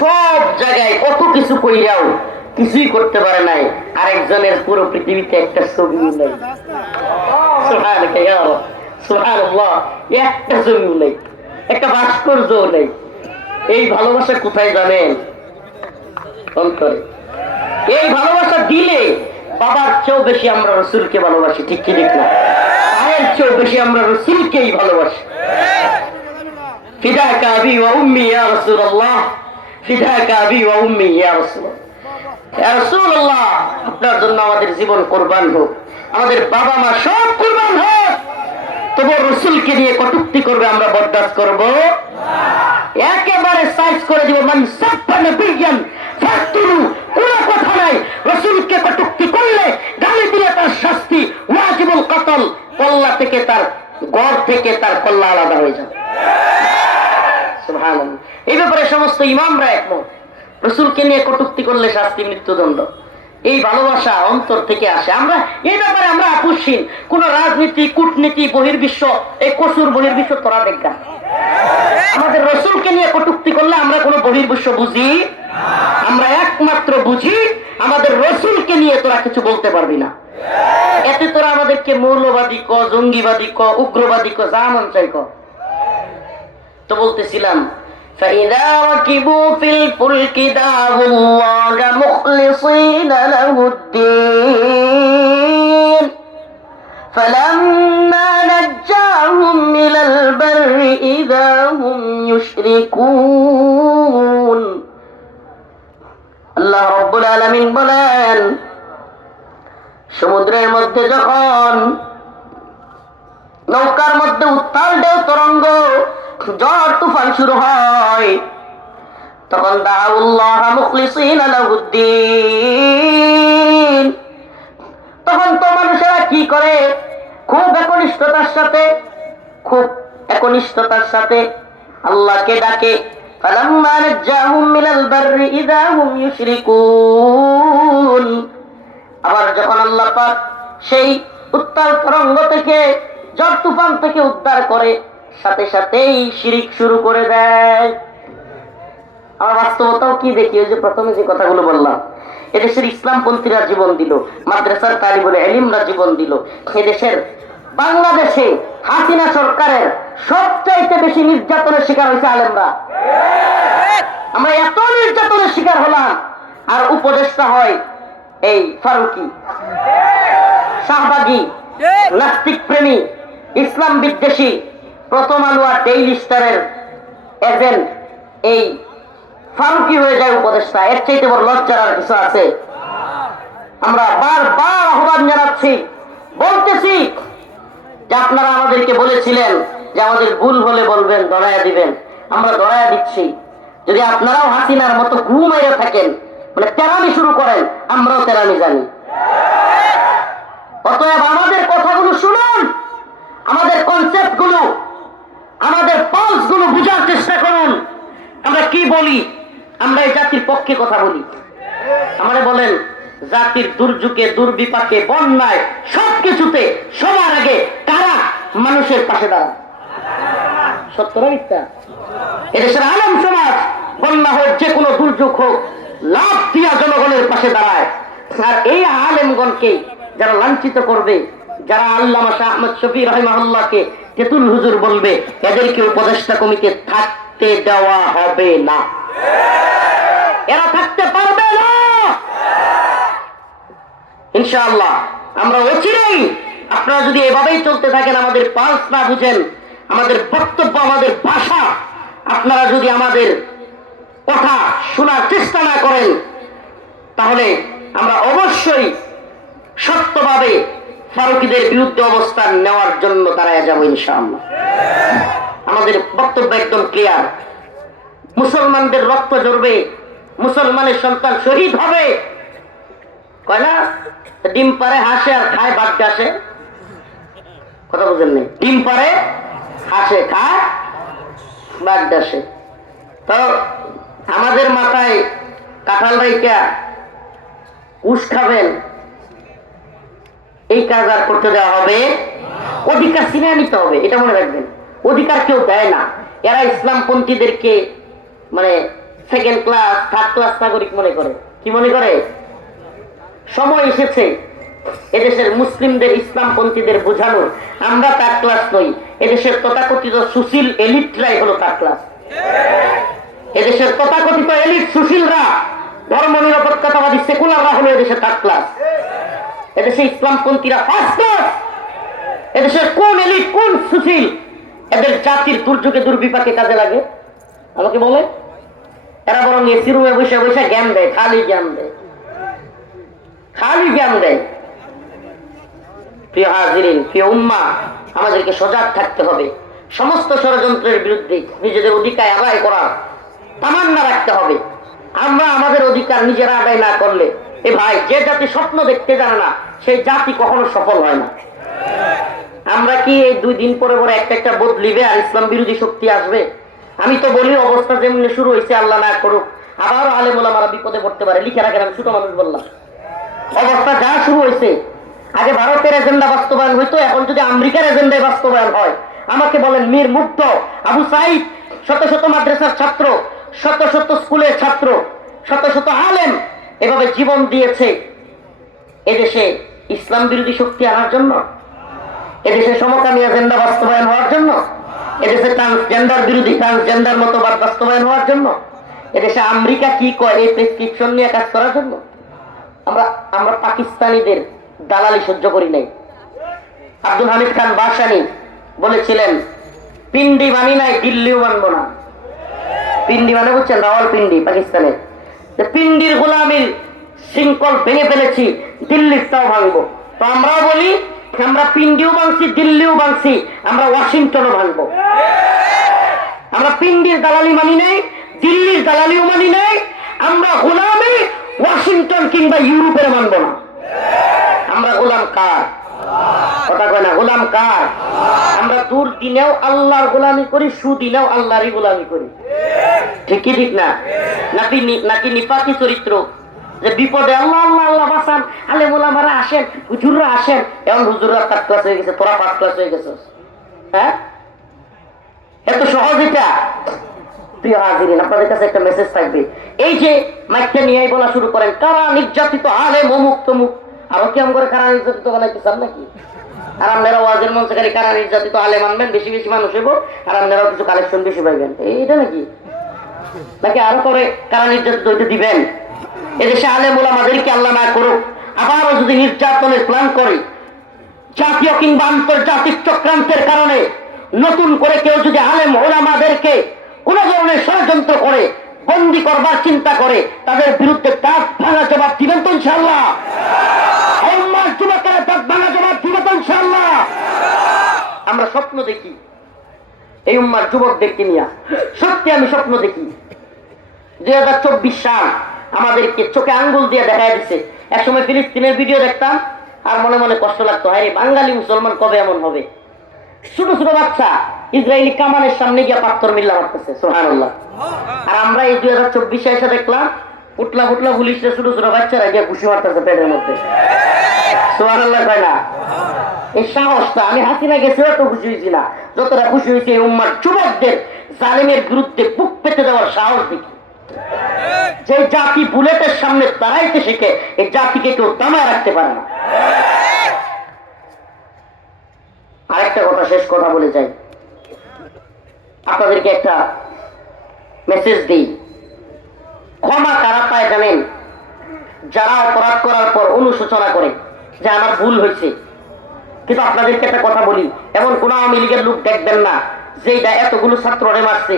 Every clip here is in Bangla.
সব জায়গায় কত কিছু কইরাও কিছুই করতে পারে নাই, আরেকজনের পুরো পৃথিবীতে একটা ছবিও নাই। সুবহানাল্লাহ ইয়া রাব, সুবহানাল্লাহ, একটা ছবিও নাই, একটা ভাস্কর্যও নাই। এই ভালোবাসা কোথায় জানেন? অন্তরে। এই ভালোবাসা দিলে বাবার চেয়েও বেশি আমরা রসুলকে ভালোবাসি, ঠিক কি ঠিক না? মায়ের চেয়েও বেশি আমরা রসুলকেই ভালোবাসি। ফিদাকা আবি ওয়া উম্মি ইয়া রাসূলুল্লাহ, ফিদাকা আবি ওয়া উম্মি ইয়া রাসূলুল্লাহ। ইয়া রাসূলুল্লাহ, আপনার জন্য আমাদের জীবন কুরবান হোক, আমাদের বাবা মা সব কুরবান হোক, তবু রসুলকে নিয়ে কটূক্তি করবে আমরা বরদাস্ত করব না। একেবারে সাইজ করে দিব, মান সাব্বা নবিয়ান ফাকতুলু, কোনো কথা নাই। রসুলকে কটূক্তি করলে, গালি দিলে তার শাস্তি ওয়াজিবুল কতল, কল্লা থেকে তার গড় থেকে তার কল্লা আলাদা হয়ে যাবে। সুবহানাল্লাহ। এই ব্যাপারে সমস্ত ইমামরা একমত, রসুলকে নিয়ে কটূক্তি করলে শাস্তি মৃত্যুদণ্ড। এই ভালোবাসা অন্তর থেকে আসে। আমরা এই ব্যাপারে আমরা আপোষহীন। কোন রাজনীতি, কূটনীতি, বহির্বিশ্ব, এই কসুর বহির্বিশ্ব তোরা দেখা, আমাদের রসুলকে নিয়ে কটূক্তি করলে আমরা কোন বহির্বিশ্ব বুঝি? আমরা একমাত্র বুঝি আমাদের রসুলকে নিয়ে তোরা কিছু বলতে পারবি না। এতে তোরা আমাদেরকে মৌলবাদী ক, জঙ্গিবাদী ক, উগ্রবাদী ক, যা মন চাই ক। তো বলতেছিলাম, فإذا ركبوا في الفلك دعوا الله مخلصين له الدين فلما نجاهم إلى البر إذا هم يشركون। আল্লাহ রাব্বুল আলামিন বলেন, সমুদ্রের মধ্যে যখন নৌকার মধ্যে উত্তাল ঢেউ তরঙ্গ, ঝড় তুফান শুরু হয়, তখন দাউল্লাহ মুখলিসিনা লাহুদ্দিন, তখন তো মানুষেরা কি করে? খুব একনিষ্ঠতার সাথে আল্লাহকে ডাকে। ফালাম্মা নাজ্জাহুম মিনাল বাররি ইযা হুম ইউশরিকুন। আবার যখন আল্লাহ পাক সেই উত্তাল তরঙ্গ থেকে, ঝড় তুফান থেকে উদ্ধার করে, সাথে সাথেই শিরিক শুরু করে দেয়। আমার বাস্তবতাও কি দেখি, ওই যে প্রথমে যে কথাগুলো বললাম, এদেশের ইসলামপন্থীরা জীবন দিল, মাদ্রাসার তালিবুল ইলমরা জীবন দিল। এদেশের বাংলাদেশে হাসিনা সরকারের সবচাইতে বেশি নির্যাতনের শিকার হয়েছে আলেমরা। আমরা এত নির্যাতনের শিকার হলাম, আর উপদেষ্টা হয় এই ফারুকি, শাহবাগী, নাস্তিক প্রেমী, ইসলাম বিদ্বেষী, প্রথম আলো আর ডেইলি স্টারের এজেন্ট এই ফারুকি হয়ে যায় উপদেষ্টা। এর চাইতে বড় লজ্জার আর কিছু আছে? আমরা বারবার আহ্বান জানাচ্ছি, বলতেছি যে আপনারা আমাদেরকে বলেছিলেন যে আমাদের ভুল হলে বলবেন, ধরায়া দিবেন। আমরা ধরায়া দিচ্ছি। যদি আপনারাও হাসিনার মতো ঘুমাইয়া থাকেন, মানে তেরামি শুরু করেন, আমরাও তেরামি জানি। অতএব আমাদের কথাগুলো শুনুন, আমাদের কনসেপ্ট গুলো, আমাদের পালস গুলো বুঝার চেষ্টা করুন। আমরা কি বলি? আমরা এই জাতির পক্ষে কথা বলি। আমারে বলেন, জাতির দুর্যোগে, দুর্বিপাকে, বন্যায়, সবকিছুতে সবার আগে কারা মানুষের পাশে দাঁড়ায়? সত্য না মিথ্যা? এদেশের আলেম সমাজ বন্যা হোক, যে কোনো দুর্যোগ হোক, লাভ দিয়া জনগণের পাশে দাঁড়ায়। আর এই আলেমগণকে যারা লাঞ্ছিত করবে, যারা আল্লামা শাহ আহমদ শফি রাহিমাহুল্লাহকে তেতুল হুজুর বলবে, এদেরকে উপদেষ্টা কমিটি থাকতে দেওয়া হবে না। এরা থাকতে পারবে না ইনশাআল্লাহ। আমরা অচিরেই, আপনারা যদি এভাবেই চলতে থাকেন, আমাদের পালস না বুঝেন, আমাদের বক্তব্য, আমাদের ভাষা, আপনারা যদি আমাদের কথা শোনার চেষ্টা না করেন, তাহলে আমরা অবশ্যই সত্যভাবে ফারুকিদের বিরুদ্ধে অবস্থান নেওয়ার জন্য দাঁড়ায় যাব ইনশাআল্লাহ। আমাদের বক্তব্য একদম ক্লিয়ার। মুসলমানদের রক্ত ঝরবে, মুসলমানের সন্তান শহীদ হবে, কয় না? ডিম পারে হাসে আর খায় বাদ আসে, কথা বুঝেন নেই? ডিম পারে হাসে, খায় বাদ আসে। তো আমাদের মাথায় কাঁঠাল রাইকা উস খাবেন, এই কাজ আর করতে দেওয়া হবে? অধিকার ছিনে নিতে হবে, এটা মনে রাখবেন। অধিকার কেউ দেয় না। এরা ইসলামপন্থীদেরকে মানে সেকেন্ড ক্লাস থার্ড ক্লাস নাগরিক মনে করে। কি মনে করে? সময় এসেছে এদেশের মুসলিমদের ইসলামপন্থীদের বোঝানোর আমরা থার্ড ক্লাস নই, এদেশের তথাকথিত সুশীল এলিটরাই হলো থার্ড ক্লাস। এদেশের তথাকথিত এলিট সুশীলরা, ধর্ম নিরপেক্ষতাবাদী সেকুলাররা হলো এদেশের থার্ড ক্লাস। এদেশে ইসলামপন্থীরা ফার্স্ট ক্লাস। এদেশের কোন এলিট, কোন সুশীল এদের জাতির দুর্যোগে দুর্বিপাকে কাজে লাগে আমাকে বলে? এরা বরং এসি রুমে বসে বসে জ্ঞান দেয়, খালি জ্ঞান দেয়, খালি জ্ঞান দেয়। প্রিয় হাজিরিন, প্রিয় উম্মা, আমাদেরকে সজাগ থাকতে হবে। সমস্ত ষড়যন্ত্রের বিরুদ্ধে নিজেদের অধিকার আদায় করার তামান্না রাখতে হবে। আমরা আমাদের অধিকার নিজেরা আদায় না করলে, এ ভাই, যে জাতি স্বপ্ন দেখতে জানে না সেই জাতি কখনো সফল হয় না। আমরা কি এই 2 দিন পরে পরে একটা বদলিবে আর ইসলাম বিরোধী শক্তি আসবে? আমি তো বলি, অবস্থা যেমনি শুরু হয়েছে, আল্লাহ না করুক আবারও আলেম ওলামারা বিপদে পড়তে পারে। লিখে রাখেন, আমি ছোট মানুষ বললাম। অবস্থা যা শুরু হয়েছে, আগে ভারতের এজেন্ডা বাস্তবায়ন হইতো, এখন যদি আমেরিকার এজেন্ডায় বাস্তবায়ন হয়, আমাকে বলেন মীর মুগ্ধ, আবু সাইদ, শত শত মাদ্রাসার ছাত্র, শত শত স্কুলের ছাত্র, শত শত আলেম এভাবে জীবন দিয়েছে এদেশে ইসলাম বিরোধী শক্তি আনার জন্য, এদেশে সমকামী এজেন্ডা বাস্তবায়ন হওয়ার জন্য, এদেশে ট্রান্সজেন্ডার বিরোধী ট্রান্সজেন্ডার মতবাদ বাস্তবায়ন হওয়ার জন্য, এদেশে আমেরিকা কি কয় এই প্রেসক্রিপশন নিয়ে কাজ করার জন্য। আমরা পাকিস্তানিদের দালালি সহ্য করি নাই। আব্দুল হামিদ খান বাসানি বলেছিলেন, পিন্ডি মানি নাই, দিল্লিও মানবো না। পিন্ডি মানে বুঝছেন, রাওয়ালপিন্ডি পাকিস্তানের। পিন্ডির গোলামির শৃঙ্খল ভেঙে ফেলেছি, দিল্লিরটাও ভাঙবো। তো আমরাও বলি, আমরা পিন্ডিও ভাঙছি, দিল্লিও ভাঙছি, আমরা ওয়াশিংটনও ভাঙবো। আমরা পিন্ডির দালালি মানি নাই, দিল্লির দালালিও মানি নাই। আমরা গোলামি ওয়াশিংটন কিংবা ইউরোপের মানবো না। আমরা গোলাম কার? কথা কয় না, গোলাম কার? আমরা দূর দিনেও আল্লাহর গোলামি করি, সুদিনেও আল্লাহরই গোলামি করি। ঠিকই ঠিক না? নাকি নিপাতি চরিত্র, যে বিপদে আল্লাহ আল্লাহ আল্লাহ বাঁচান, আলেম ওলামারা আসেন, হুজুররা আসেন। এখন হুজুররা 3rd ক্লাস হয়ে গেছে, তোরা 1st ক্লাস হয়ে গেছিস। হ্যাঁ, এত সহজ এটা? প্রিয় হাজিরিন, আপনাদের কাছে একটা মেসেজ থাকবে। এই যে মাইকটা নিয়ে বলা শুরু করেন, কারা নির্যাতিত আলেম অমুক তমুক, আরো কি আমরা কারা নির্যাতিত বানাইতে চান নাকি? আর আপনারা ওয়াজের মঞ্চে খালি কারা নির্যাতিত আলেম আনবেন, বেশি বেশি মানুষ হইব, আর আপনারাও কিছু কালেকশন বেশি পাইবেন, এইটা নাকি? নাকি আরো করে কারা নির্যাতিত হইতে দিবেন? এদেশে আলেম ওলামাদেরকে আল্লাহ না করুক আবারও যদি নির্যাতনের প্ল্যান করে, জাতীয় কিংবা আন্তর্জাতিক চক্রান্তের কারণে নতুন করে কেউ যদি আলেম ওলামাদেরকে কোন ধরনের ষড়যন্ত্র করে বন্দী করবার চিন্তা করে, তাদের বিরুদ্ধে দাঁত ভাঙা জবাব দিবেন তো ইনশাআল্লাহ? যুবকেরা দাঁত ভাঙা জবাব দিবে তো ইনশাআল্লাহ? আমরা স্বপ্ন দেখি এই উম্মার যুবকদেরকে নিয়ে, সত্যি আমি স্বপ্ন দেখি। 2024 সাল আমাদেরকে চোখে আঙ্গুল দিয়ে দেখা দিচ্ছে। একসময় ফিলিস্তিনের ভিডিও দেখতাম আর মনে মনে কষ্ট লাগতো, হায় বাঙালি মুসলমান কবে এমন হবে? ছোট ছোট বাচ্চা ইসরায়েলি কামানের সামনে গিয়ে পাথর মিল্লা মারতেছে, সুবহানাল্লাহ। আর আমরা এই 2024 এসে দেখলাম উঠলা ফুটলা পুলিশরা ছোট ছোট বাচ্চারা গিয়ে ঘুষি মারতেছে পেটের মধ্যে, সুবহানাল্লাহ কয় না? এই সাহসটা, আমি হাসিনা গেছি অত খুশি হয়েছি না যতটা খুশি হয়েছে এই উম্মার যুবকদের জালিমের বিরুদ্ধে বুক পেতে দেওয়ার সাহস দেখি। যে জাতি বুলেটের সামনে দাঁড়াইতে শিখে, এই জাতিকে কেউ দামায় রাখতে পারে না। আরেকটা কথা, শেষ কথা বলে যাই, আপনাদেরকে একটা মেসেজ দিই। ক্ষমা কারা পায় জানেন? যারা অপরাধ করার পর অনুশোচনা করে যে আমার ভুল হয়েছে। কিন্তু আপনাদেরকে একটা কথা বলি, এমন কোন আওয়ামী লীগের লোক দেখবেন না যেটা এতগুলো ছাত্ররে মারছে,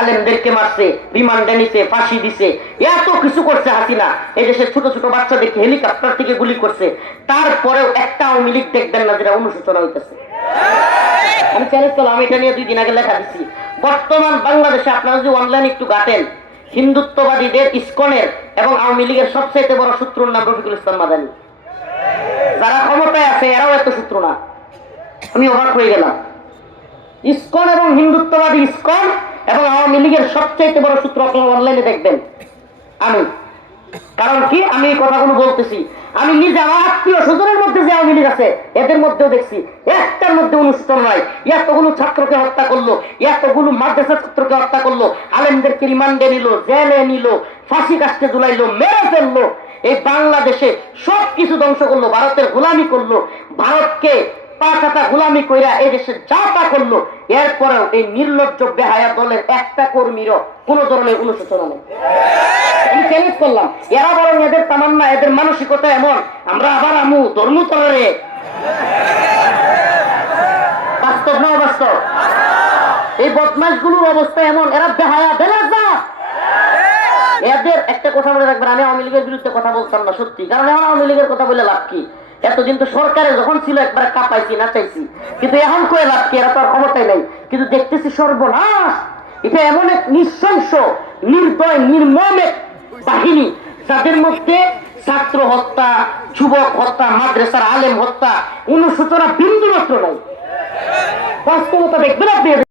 আলেমদেরকে মারছে, রিমান্ডে নিছে, ফাঁসি দিছে, এত কিছু করছে হাসিনা, এই দেশের ছোট ছোট বাচ্চাদেরকে হেলিকপ্টার থেকে গুলি করছে, তারপরেও একটা আওয়ামী লীগ দেখবেন না যেটা অনুশোচনা হইতেছে। আমি চ্যালেঞ্জ করলাম, আমি এটা নিয়ে 2 দিন আগে লেখা দিচ্ছি। বর্তমান বাংলাদেশে আপনারা যদি অনলাইন একটু ঘাটেন, হিন্দুত্ববাদীদের, ইসকনের এবং আওয়ামী লীগের সবচেয়ে বড় শত্রুর নাম রফিকুল ইসলাম মাদানী। যারা ক্ষমতায় আছে এরাও এত শত্রু না। আমি অবাক হয়ে গেলাম। ইসকন এবং হিন্দুত্ববাদী ইসকন এবং আওয়ামী লীগের সবচেয়ে বড় শত্রু আপনারা অনলাইনে দেখবেন আমি। কারণ কি আমি এই কথাগুলো বলতেছি? আমি নিজে আমার আত্মীয় স্বজনের মধ্যে যে আওয়ামী লীগ আছে এদের মধ্যেও দেখছি একটার মধ্যে অনুষ্ঠান নয়। এতগুলো ছাত্রকে হত্যা করলো, এতগুলো মাদ্রাসা ছাত্রকে হত্যা করলো, আলেমদেরকে রিমান্ডে নিল, জেলে নিল, ফাঁসি কাস্টে ঝুলাইলো, মেরে ফেললো। এই বাংলাদেশে সবকিছু ধ্বংস করলো, ভারতের গোলামি করলো, ভারতকে পাকাতা গোলামি কইরা এই দেশে যা তা করলো। এরপরেও এই নির্লজ্জ বেহায়া দলের একটা কর্মীরও কোন ধরনের অনুশোচনা নেই। আমি চ্যালেঞ্জ করলাম, এরা বরং এদের তামান্না, এদের মানসিকতা এমন, আমরা আবার আমু ধর্ম তরে। বাস্তব না অবাস্তব? এই বদমাশ গুলোর অবস্থা এমন, এরা বেহায়া বেলাজা। এদের একটা কথা মনে রাখবেন, আমি আওয়ামী লীগের বিরুদ্ধে কথা বলতাম না সত্যি, কারণ এখন আওয়ামী লীগের কথা বলে লাভ কি? এতদিন তো সরকারে যখন ছিল একবার কাঁপাইছি নাচাইছি, কিন্তু এখন কয়ে লাভ কি? এরা তো আর ক্ষমতায় নাই। কিন্তু দেখতেছি সর্বনাশ, এটা এমন এক নৃশংস নির্দয় নির্মম এক বাহিনী যাদের মধ্যে ছাত্র হত্যা, যুবক হত্যা, মাদ্রাসার আলেম হত্যা, অনুশোচনা বিন্দু মাত্র নাই। বাস্তবতা দেখবেন আপনি।